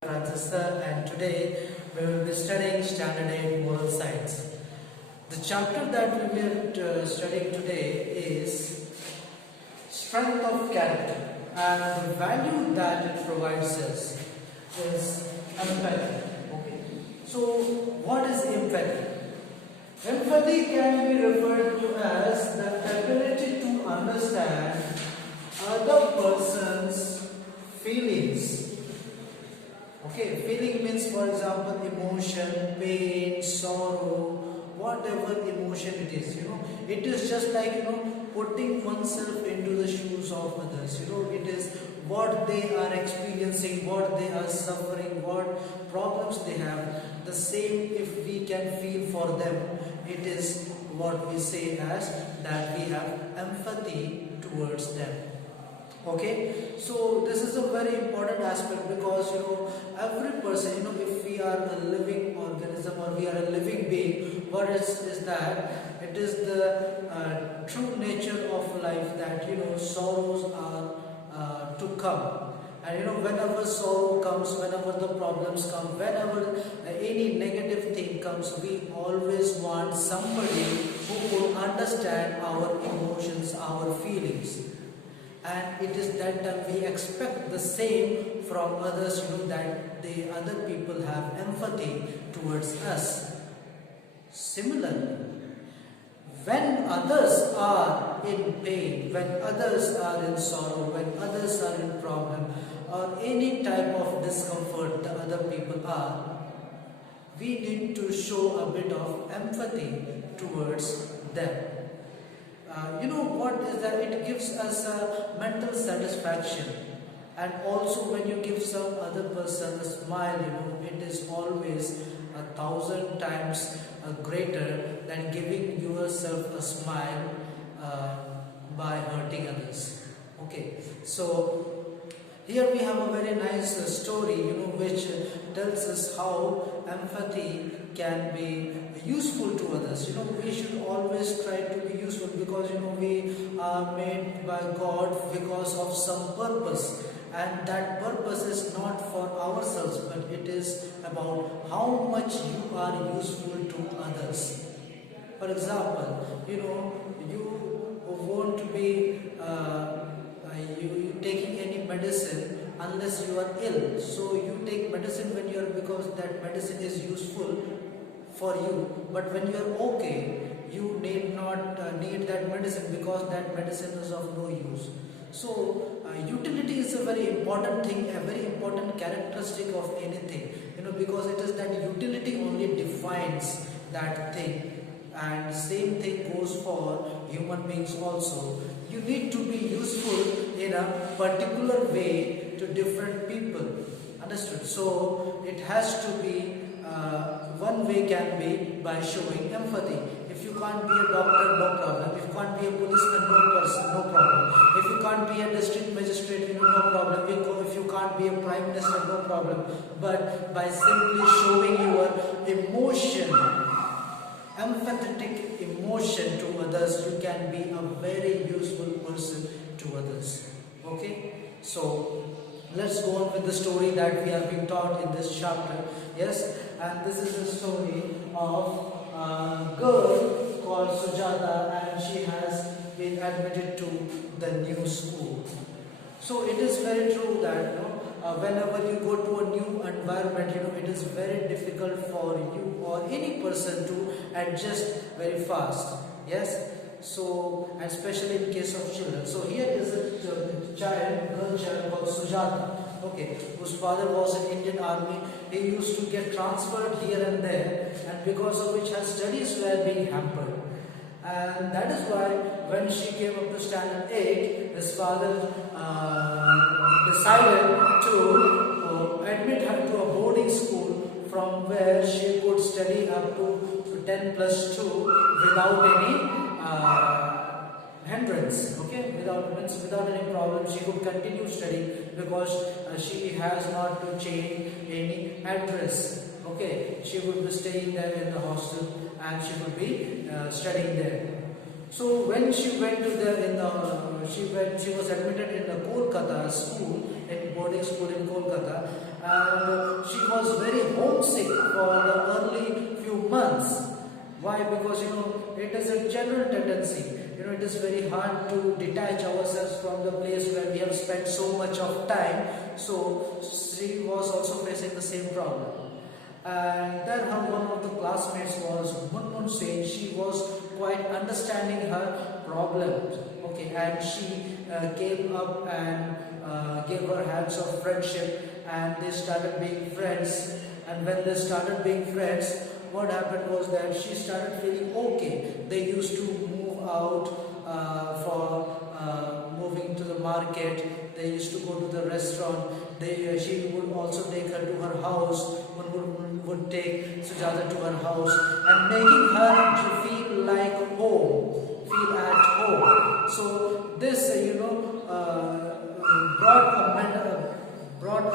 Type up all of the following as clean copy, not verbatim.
Francis sir, and today we will be studying Standard 8 Moral Science. The chapter that we will studying today is Strength of Character, and the value that it provides us is empathy. Okay. So, what is empathy? Empathy can be referred to as the ability to understand other person's feelings. Okay, feeling means, for example, emotion, pain, sorrow, whatever emotion it is, it is just like, putting oneself into the shoes of others. It is what they are experiencing, what they are suffering, what problems they have. The same, if we can feel for them, it is what we say as that we have empathy towards them. Okay, so this is a very important aspect because every person, if we are a living organism or we are a living being, what is that it is the true nature of life that sorrows are to come. And whenever sorrow comes, whenever the problems come, whenever any negative thing comes, we always want somebody who will understand our emotions, our feelings. And it is that time we expect the same from others, that the other people have empathy towards us. Similarly, when others are in pain, when others are in sorrow, when others are in problem, or any type of discomfort the other people are, we need to show a bit of empathy towards them. What is that? It gives us a mental satisfaction, and also when you give some other person a smile, it is always 1,000 times greater than giving yourself a smile by hurting others. Okay, so here we have a very nice story, which tells us how empathy can be useful to others. We should always try to be useful because we are made by God because of some purpose, and that purpose is not for ourselves, but it is about how much you are useful to others. For example, you won't be you taking any medicine unless you are ill. So you take medicine when you are, because that medicine is useful for you. But when you are okay, you need not need that medicine because that medicine is of no use. So utility is a very important thing, a very important characteristic of anything. Because it is that utility only defines that thing. And same thing goes for human beings also. You need to be useful in a particular way to different people. Understood? So it has to be one way can be by showing empathy. If you can't be a doctor, no problem. If you can't be a policeman, no problem. If you can't be a district magistrate, no problem. If you can't be a prime minister, no problem. But by simply showing your emotion, empathetic emotion to others, you can be a very useful person to others. Okay, so let's go on with the story that we have been taught in this chapter. Yes, and this is the story of a girl called Sujata, and she has been admitted to the new school. So it is very true that whenever you go to a new environment, it is very difficult for you or any person to adjust very fast. Yes, so especially in case of children. So here is a girl child called Sujata. Okay, whose father was in Indian Army. He used to get transferred here and there, and because of which her studies were being hampered. And that is why when she came up to Standard 8, his father decided to admit her to a boarding school from where she could study up to 10 plus 2 without any hindrance. Okay, without any problem, she could continue studying because she has not to change any address. Okay, she would be staying there in the hostel and she would be studying there. So when she went to she was admitted in the Kolkata school, in boarding school in Kolkata, and was very homesick for the early few months. Why? Because it is a general tendency. It is very hard to detach ourselves from the place where we have spent so much of time. So she was also facing the same problem. And then one of the classmates was Munmun saying she was quite understanding her problems. Okay, and she came up and gave her hands of friendship, and they started being friends. And when they started being friends, what happened was that she started feeling okay. They used to move out for moving to the market. They used to go to the restaurant. She would also take her to her house. One would take Sujata to her house and making her feel like home, feel at home. So this, brought a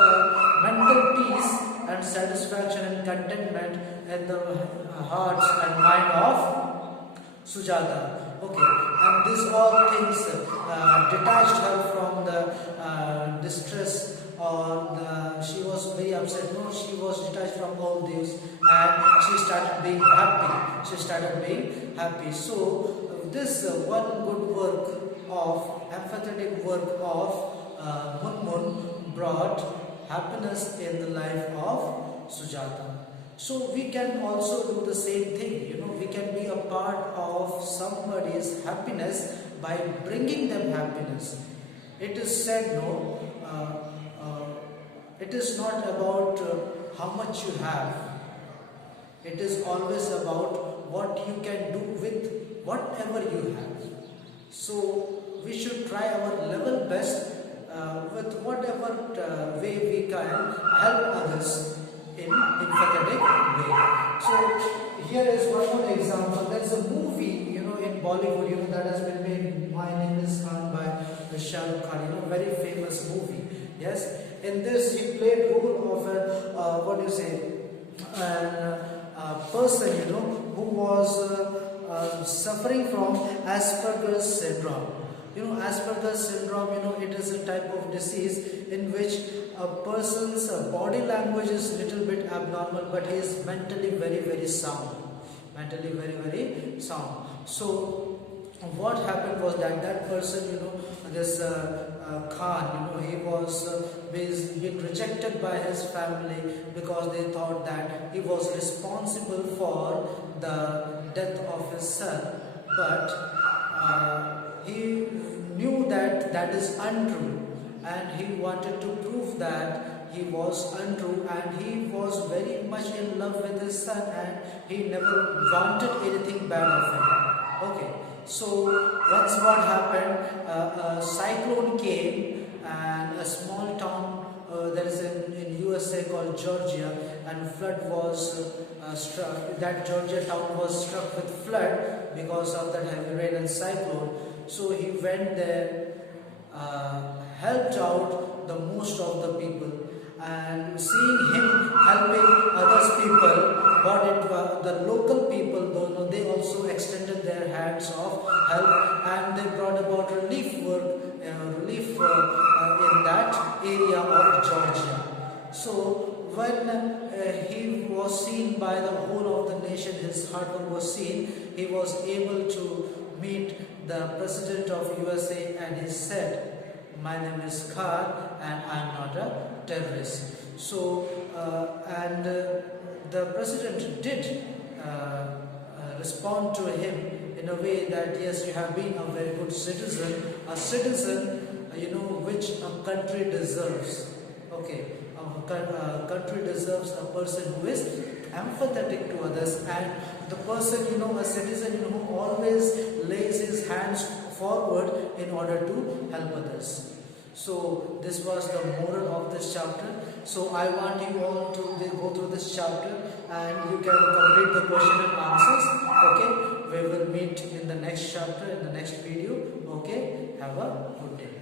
mental peace and satisfaction and contentment in the hearts and mind of Sujata. Okay, and these all things detached her from the distress, or she was very upset. No, she was detached from all this, and she started being happy. She started being happy. So this one good work of empathetic work of Munmun brought happiness in the life of Sujata. So we can also do the same thing. We can be a part of somebody's happiness by bringing them happiness. It is said, no, it is not about how much you have. It is always about what you can do with whatever you have. So we should try our level best with whatever way we can help others in empathetic way. So here is one more example. There is a movie, in Bollywood, that has been made. My Name is Khan by Shah Rukh Khan. Very famous movie. Yes. In this, he played role of a person, who was suffering from Aspergers Syndrome. Aspergers Syndrome, it is a type of disease in which a person's body language is little bit abnormal, but he is mentally very, very sound. Mentally very, very sound. So what happened was that person, this Khan, he was being rejected by his family because they thought that he was responsible for the death of his son. But he knew that is untrue, and he wanted to prove that he was untrue, and he was very much in love with his son, and he never wanted anything bad of him. Okay, so once what happened, a cyclone came, and a small town that is in USA called Georgia, and flood was struck. That Georgia town was struck with flood because of that heavy rain and cyclone. So he went there, helped out the most of the people, and seeing him helping others people, the local people, though, they also extended their hands of help, and they brought about relief in that area of Georgia. So when he was seen by the whole of the nation, his hard work was seen, he was able to meet the President of USA, and he said, "My name is Khan, and I am not a terrorist." So the President did respond to him in a way that, yes, you have been a very good citizen, a citizen which a country deserves. Okay, a country deserves a person who is empathetic to others, and the person, a citizen, who always lays his hands forward in order to help others. So this was the moral of this chapter. So I want you all to go through this chapter, and you can complete the question and answers. Okay, we will meet in the next chapter, in the next video. Okay, have a good day.